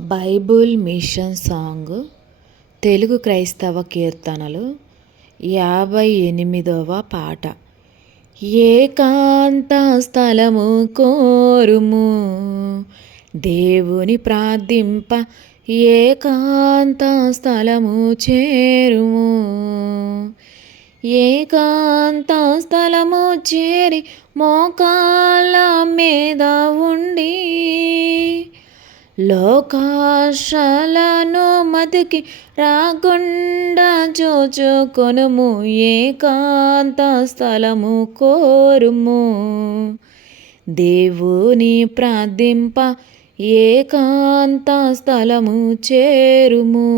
Bible mission song Telugu క్రైస్తవ కీర్తనలు యాభై ఎనిమిదవ పాట. ఏకాంత స్థలము కోరుము దేవుని ప్రార్థింప ఏకాంత స్థలము చేరుము. ఏకాంత స్థలము చేరి మోకాళ్ళ మీద ఉండి లోకాశలను మతికి రాకుండా చూచుకొనుము ఏకాంత స్థలము కోరుము. దేవుని ప్రార్థింప ఏకాంత స్థలము చేరుము.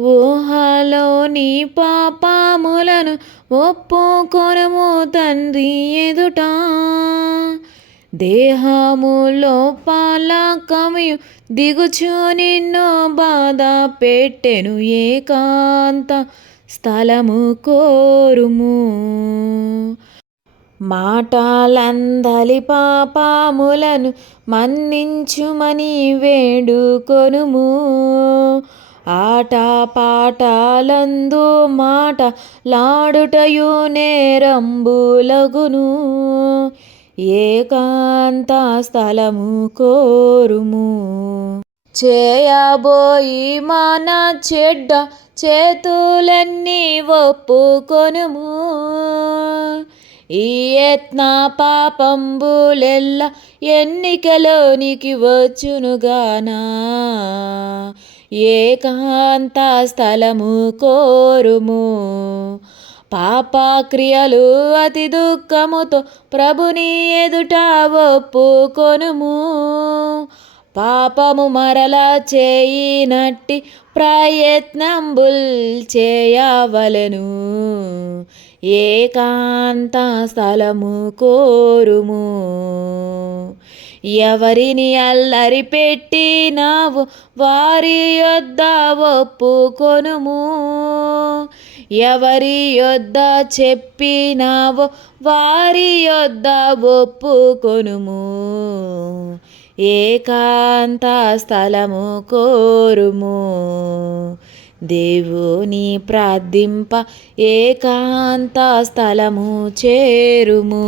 ఊహలోని పాపములను ఒప్పుకొనము తండ్రి ఎదుటా. దేహములో పాలకమయు దిగుచు నిన్ను బాధ పెట్టెను ఏకాంత స్థలము కోరుము. మాటలందలి పాపములను మన్నించుమని వేడుకొనుము. ఆట పాటలందు మాట లాడుటయు నేరంబులగును. ఏకాంత స్థలము కోరుము. చేయబోయి మన చెడ్డ చేతులన్నీ ఒప్పుకొనుము. ఈ యత్న పాపంబులెల్ల ఎన్నికలోనికి వచ్చునుగానా. ఏకాంత స్థలము కోరుము. పాపక్రియలు అతి దుఃఖముతో ప్రభుని ఎదుట ఒప్పుకొనుము. పాపము మరల చేయినట్టి ప్రయత్నంబుల్ చేయవలను. ఏకాంత స్థలము కోరుము. ఎవరిని అల్లరి పెట్టినావు? వారి యొద్ద ఒప్పుకొనుము. ఎవరి యొద్ద చెప్పినావో? వారి యొద్ద ఒప్పుకొనుము. ఏకాంత స్థలము కోరుము. దేవుని ప్రార్థింప ఏకాంత స్థలము చేరుము.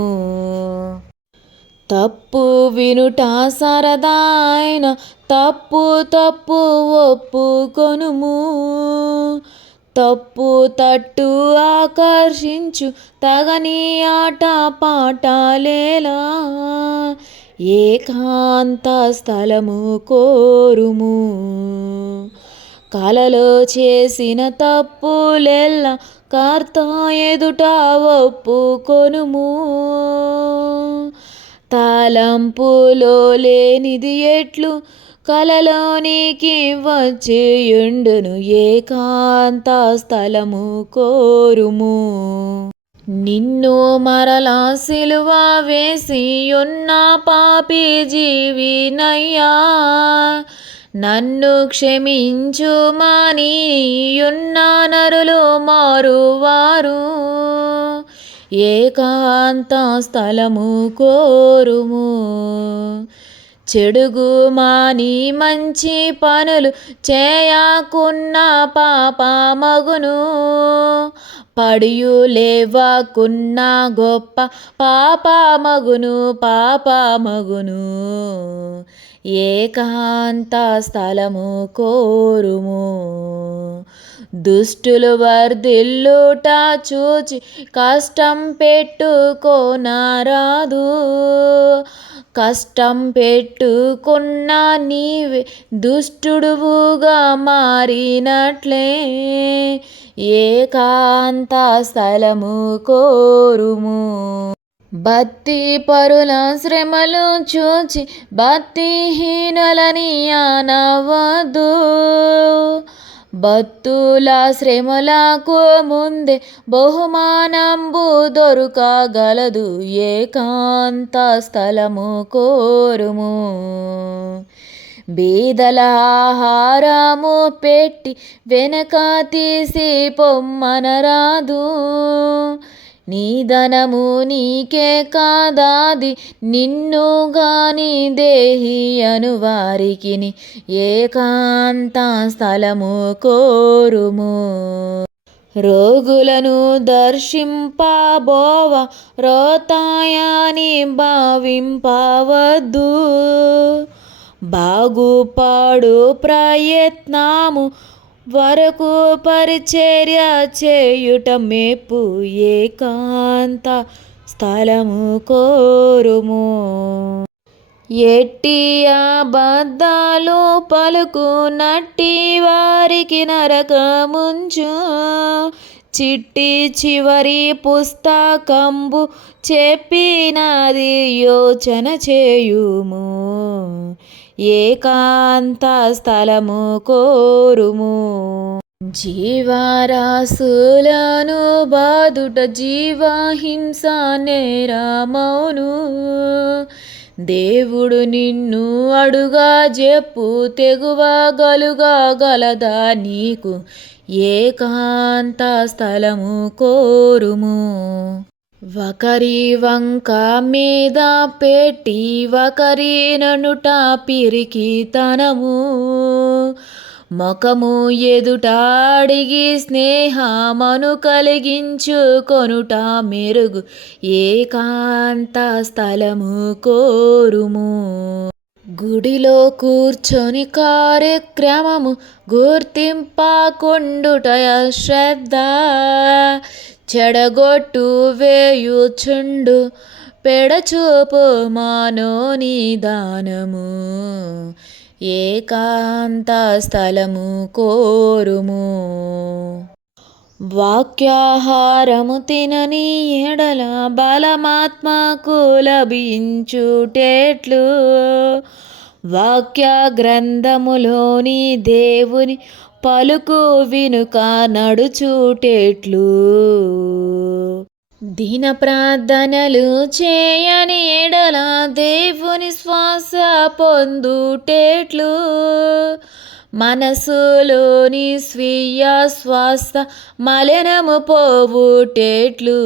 తప్పు వినుట సరదాయన తప్పు తప్పు ఒప్పుకొనుము. తప్పు తట్టు ఆకర్షించు తగని ఆట పాటలేలా ఏకాంత స్థలము కోరుము. కలలో చేసిన తప్పులెల్ల కర్త ఎదుట ఒప్పుకొనుము. తలంపులో లేనిది ఎట్లు? కలలోనికి వచ్చియుండును ఏకాంత స్థలము కోరుము. నిన్ను మరలా సిలువ వేసి ఉన్న పాపి జీవినయ్యా. నన్ను క్షమించుమని ఉన్న నరులు మారువారు. ఏకాంత స్థలము కోరుము. చెడుగు మాని మంచి పనులు చేయకున్న పాప మగును పడియు లేవకున్న గొప్ప పాప మగును పాప మగును ఏకాంత స్థలము కోరుము. దుష్టులు వర్ధిల్లుట చూచి కష్టం పెట్టుకోనారాదు. కష్టం పెట్టుకున్న నీవే దుష్టుడువుగా మారినట్లే. ఏకాంత స్థలము కోరుము. భక్తి పరుల శ్రమలు చూచి భక్తిహీనులని అనవద్దు. భక్తుల శ్రమలకు ముందే బహుమానంబు దొరకగలదు ఏకాంత స్థలము కోరుము. బీదల ఆహారము పెట్టి వెనక తీసి పొమ్మనరాదు. నీ ధనము నీకే కాదాది నిన్ను గాని దేహి అను వారికిని ఏకాంత స్థలము కోరుము. రోగులను దర్శింపబోవ రోతాయాని భావింపవద్దు. బాగుపాడు ప్రయత్నము వరకు పరిచర్య చేయుట మేపు ఏకాంత స్థలము కోరుము. ఎట్టి అబద్ధాలు పలుకు నట్టి వారికి నరకముంచు. చిట్టి చివరి పుస్తకంబు చెప్పినది యోచన చేయుము. ఏకాంత స్థలము కోరుము. జీవారాసులను బాదుట జీవాహింస నేరమౌను. దేవుడు నిన్ను అడుగా చెప్పు తెగువగలుగా గలదా నీకు. ఏకాంత స్థలము కోరుము. ఒకరి వంక మీద పెట్టి ఒకరి ననుట పిరికితనము. ముఖము ఎదుట అడిగి స్నేహమను కలిగించుకొనుట మెరుగు ఏకాంత స్థలము కోరుము. గుడిలో కూర్చొని కార్యక్రమము గుర్తింపకుండుట శ్రద్ధ చెడగొట్టు వేయుచుండు. పెడచూపు మానో నిదానము ఏకాంత స్థలము కోరుము. వాక్యాహారము తినని ఎడల బలమాత్మకు లభించుటేట్లు వాక్య గ్రంథములోని దేవుని పలుకు వినుక నడుచుటేట్లు. దీన ప్రార్థనలు చేయని ఎడల దేవుని శ్వాస పొందుటేట్లు. మనసులోని స్వీయ శ్వాస మలినము పోవుటేట్లు.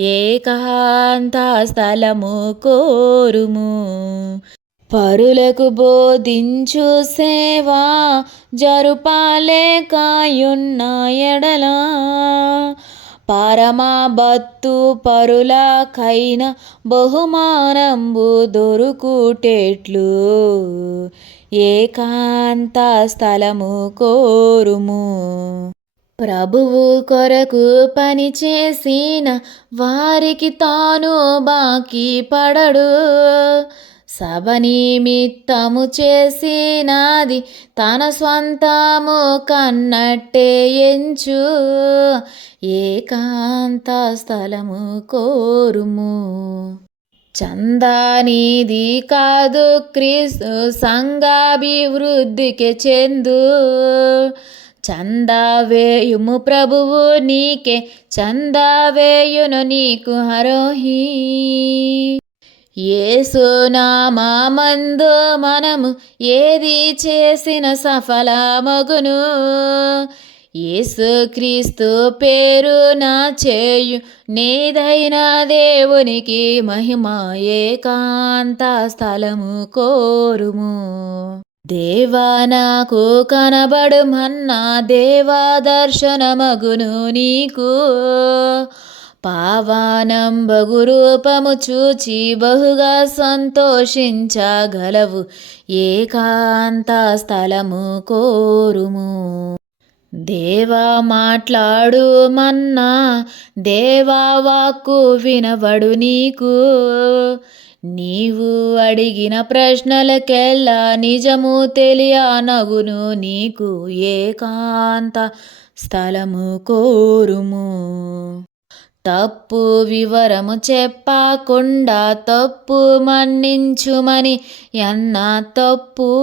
ఏకాంత స్థలము కోరుము. పరులకు బోధించు సేవా జరుపాలేకాయున్న ఎడలా. పరమభత్తు పరులకైన బహుమానంబు దొరుకుటేట్లు. ఏకాంత స్థలము కోరుము. ప్రభువు కొరకు పని చేసిన వారికి తాను బాకీ పడడు. సభ నిమిత్తము చేసినది తన స్వంతము కన్నట్టే ఎంచు. ఏకాంత స్థలము కోరుము. చందానిది కాదు క్రీస్తు సంఘాభివృద్ధికి చెందు. చందా వేయుము ప్రభువు నీకే చందా వేయును నీకు హరోహి. ఏసునామందు మనము ఏది చేసిన సఫలమగును. యేసుక్రీస్తు పేరు నా చేయు నేదైన దేవునికి మహిమాయే ఏకాంత స్థలము కోరుము. దేవా నాకు కనబడుమన్నా దేవా దర్శనమగును నీకు. పావానంబగు రూపము చూచి బహుగా సంతోషించగలవు ఏకాంత స్థలము కోరుము. దేవా మాట్లాడు మన్నా దేవా వాక్కు వినబడు నీకు. నీవు అడిగిన ప్రశ్నలకెల్లా నిజము తెలియనగును నీకు. ఏకాంత స్థలము కోరుము. తప్పు వివరము చెప్పకుండా తప్పు మన్నించుమని ఎన్న తప్పు?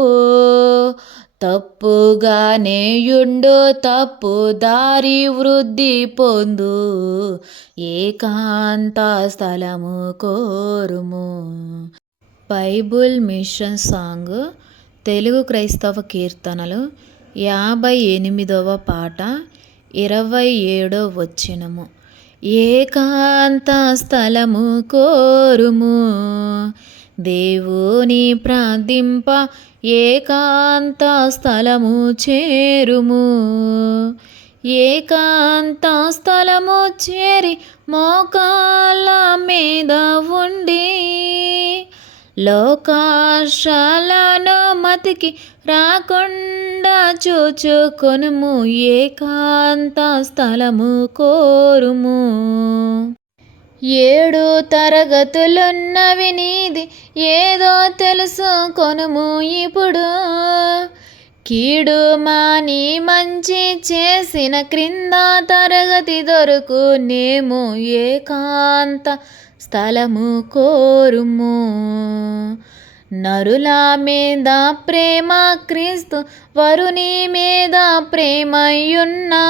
తప్పుగానేయుండు తప్పు దారి వృద్ధి పొందు. ఏకాంత స్థలము కోరుము. బైబుల్ మిషన్ సాంగ్ తెలుగు క్రైస్తవ కీర్తనలు యాభై ఎనిమిదవ పాట ఇరవై ఏడో వచ్చినము ఏకాంత స్థలము కోరుము. దేవుని ప్రార్థింప ఏకాంత స్థలము చేరుము. ఏకాంత స్థలము చేరి మోకాళ్ళ మీద ఉండి లోకాశాలను మతికి రాకుండా చూచుకొనుము ఏకాంత స్థలము కోరుము. ఏడు తరగతులున్నవి నీది ఏదో తెలుసుకొనుము ఇప్పుడు. కీడు మాని మంచి చేసిన క్రింద తరగతి దొరుకునేమో ఏకాంత స్థలము కోరుము. నరుల మీద ప్రేమ క్రీస్తు వరుని మీద ప్రేమయున్నా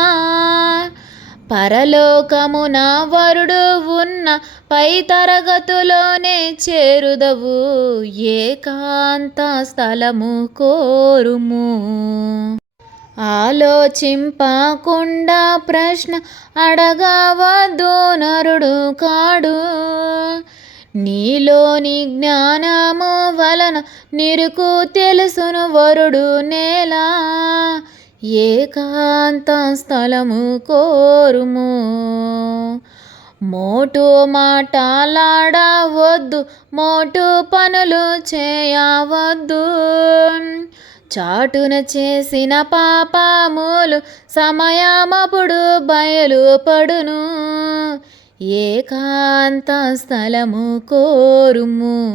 పరలోకమున వరుడు ఉన్న పై తరగతులోనే చేరుదవు. ఏకాంత స్థలము కోరుము. ఆలోచింపకుండా ప్రశ్న అడగవద్దు నరుడు కాడు. నీలోని జ్ఞానము వలన నిరుకు తెలుసును వరుడు నేలా. ఏకాంత స్థలము కోరుము. మోటు మాటలాడవద్దు మోటు పనులు చేయవద్దు. చాటున చేసిన పాపములు సమయమప్పుడు బయలుపడును ఏకాంత స్థలము కోరుము.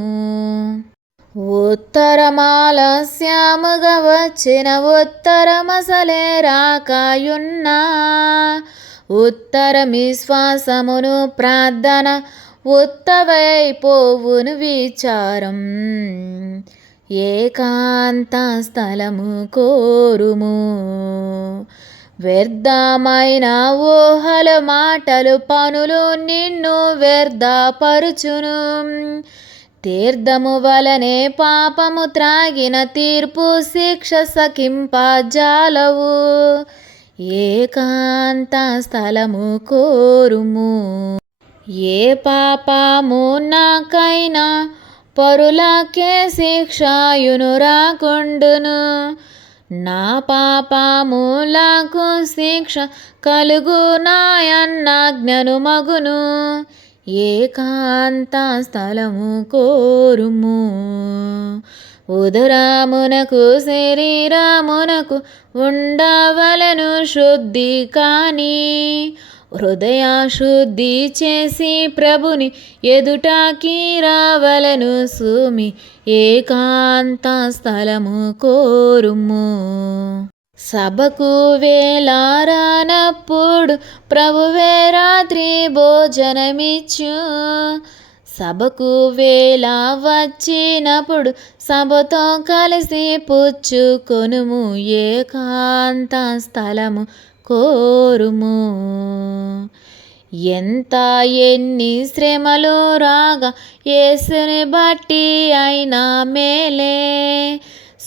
ఉత్తరమాలస్యాముగా వచ్చిన ఉత్తరమసలే రాకాయున్నా. ఉత్తరమి శ్వాసమును ప్రార్థన ఉత్తవైపోవును విచారం. ఏకాంత స్థలము కోరుము. వ్యర్థమైన ఊహలు మాటలు పనులు నిన్ను వ్యర్థపరుచును. తీర్థము వలనే పాపము త్రాగిన తీర్పు శిక్ష సకింపజాలవు. ఏకాంత స్థలము కోరుము. ఏ పాపము నాకైనా పరులకే శిక్షాయును రాకుండును. నా పాపములకు శిక్ష కలుగు నాయన్నాజ్ఞను మగును. ఏకాంత స్థలము కోరుము. ఉదరామునకు శరీరమునకు ఉండవలను శుద్ధి కానీ హృదయ శుద్ధి చేసి ప్రభుని ఎదుటాకి రావలను సుమి. ఏకాంత స్థలము కోరుము. సభకు వేలారానప్పుడు ప్రభువే రాత్రి భోజనమిచ్చు. సభకు వేళ వచ్చినప్పుడు సభతో కలిసి పుచ్చుకొనుము ఏకాంత స్థలము కోరుము. ఎంత ఎన్ని శ్రమలు రాగా ఏసుని బట్టి అయినా మేలే.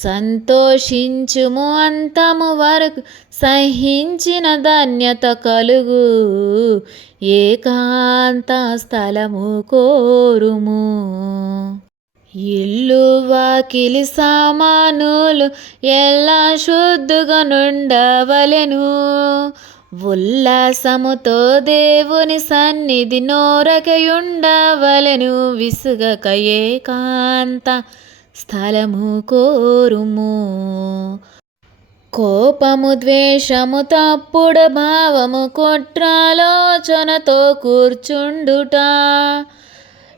సంతోషించుము అంతము వరకు సహించిన ధన్యత కలుగు. ఏకాంత స్థలము కోరుము. ఇల్లు వాకిలి సామానులు ఎలా శుద్ధుగా నుండవలెను. ఉల్లాసముతో దేవుని సన్నిధి నోరకయుండవలెను. విసుగక ఏకాంత స్థలము కోరుము. కోపము ద్వేషము తప్పుడు భావము కుట్రాలోచనతో కూర్చుండుట.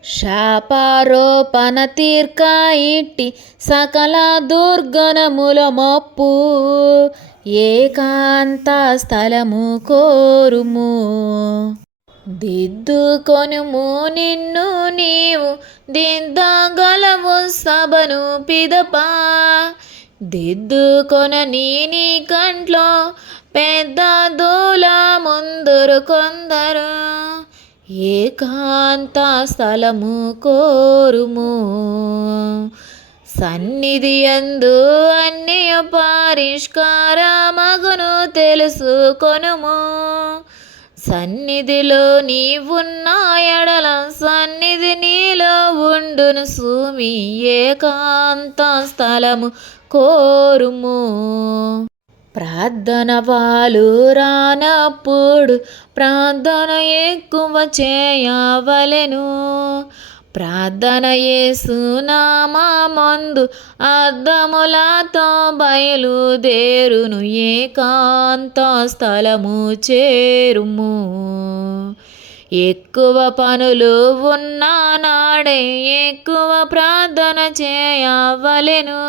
శాపారోపణ తీర్క ఇట్టి సకల దుర్గణముల మప్పు. ఏకాంత స్థలము కోరుము. దిద్దుకొనుము నిన్ను నీవు దిద్దగలవు సభను పిదపా. దిద్దుకొన నీ కంట్లో పెద్ద దూల ముందురు కొందరు. ఏకాంత స్థలము కోరుము. సన్నిధి ఎందు పరిష్కార మగును తెలుసుకొనుము. సన్నిధిలో నీవున్న ఎడల సన్నిధి నీలో ఉండును సుమి ఏకాంత స్థలము కోరుము. ప్రార్థన వాళ్ళు రానప్పుడు ప్రార్థన ఎక్కువ చేయవలెను. ప్రార్థన యేసునామా మందు అద్దములతో బయలుదేరును ఏకాంత స్థలము చేరుము. ఎక్కువ పనులు ఉన్న నాడే ఎక్కువ ప్రార్థన చేయవలెను.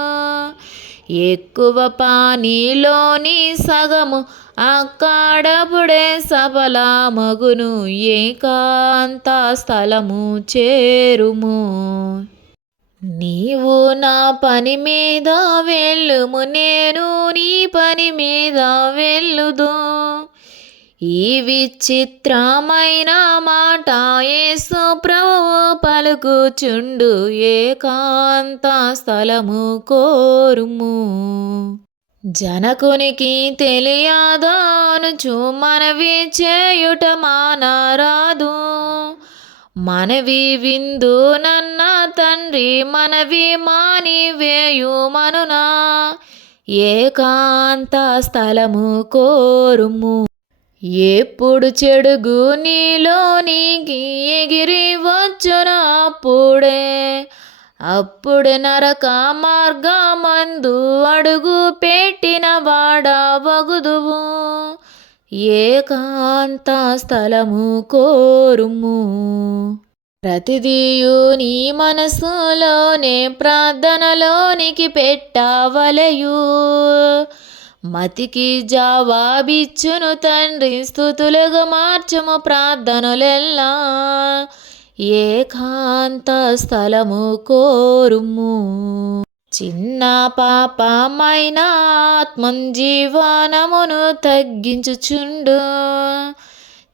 ఎక్కువ పానీలోని సగము అక్కడపుడే సఫల మగును ఏకాంత స్థలము చేరుము. నీవు నా పని మీద వెళ్ళుము నేను నీ పని మీద వెళ్ళుదు. ఈ విచిత్రమైన మాట యేసు ప్రభువు పలుకుచుండు ఏకాంత స్థలము కోరుము. జనకునికి తెలియదానుచు మనవి చేయుట మానరాదు. మనవి విందు నన్న తండ్రి మనవి మాని వేయు మనునా. ఏకాంత స్థలము కోరుము. ఎప్పుడు చెడుగు నీలోనికి ఎగిరి వచ్చునప్పుడే అప్పుడు నరక మార్గమందు అడుగు పెట్టిన వాడ వగుదువు ఏకాంత స్థలము కోరుము. ప్రతిదీయు నీ మనసులోనే ప్రార్థనలోనికి పెట్టవలయు. మతికి జవాబిచ్చును తండ్రి స్థుతులుగా మార్చము ప్రార్థనలెల్లా. ఏకాంత స్థలము కోరుము. చిన్న పాపమైన ఆత్మం జీవనమును తగ్గించుచుండు.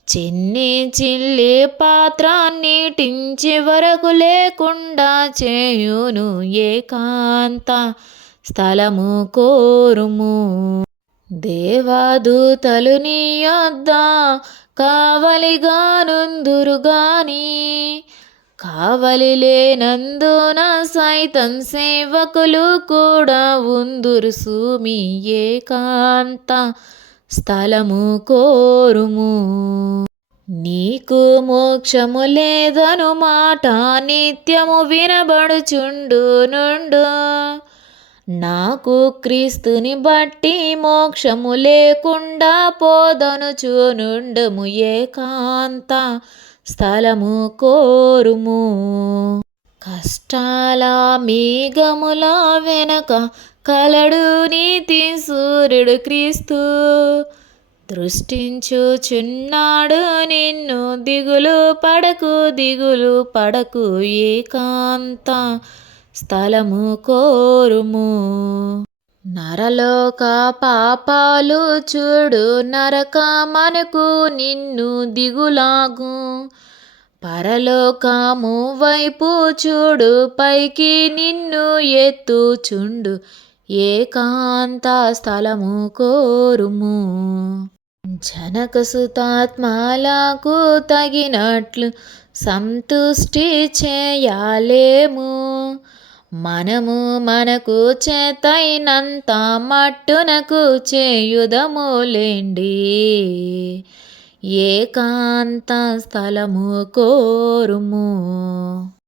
చిన్ని చిల్లి పాత్ర నీటించి వరకు లేకుండా చేయును ఏకాంత స్థలము కోరుము. దేవాదూతలు నీ యొద్ద కావలిగానుందురుగాని కావలి లేనందున సైతం సేవకులు కూడా ఉందురు సూమి ఏకాంత స్థలము కోరుము. నీకు మోక్షము లేదను మాట నిత్యము వినబడుచుండు నుండు నాకు క్రీస్తుని బట్టి మోక్షము లేకుండా పోదనుచు నుండము ఏకాంత స్థలము కోరుము. కష్టాల మేఘముల వెనక కలడు నీతి సూర్యుడు క్రీస్తు. దృష్టించుచున్నాడు నిన్ను దిగులు పడకు దిగులు పడకు ఏకాంత స్థలము కోరుము. నరలోక పాపాలు చూడు నరక మనకు నిన్ను దిగులాగు. పరలోకము వైపు చూడు పైకి నిన్ను ఎత్తుచుండు. ఏకాంత స్థలము కోరుము. జనక సుతాత్మాలకు తగినట్లు సంతుష్టి చేయాలేము. మనము మనకు చేతైనంత మట్టునకు చేయుదములేండి ఏకాంత స్థలము కోరుము.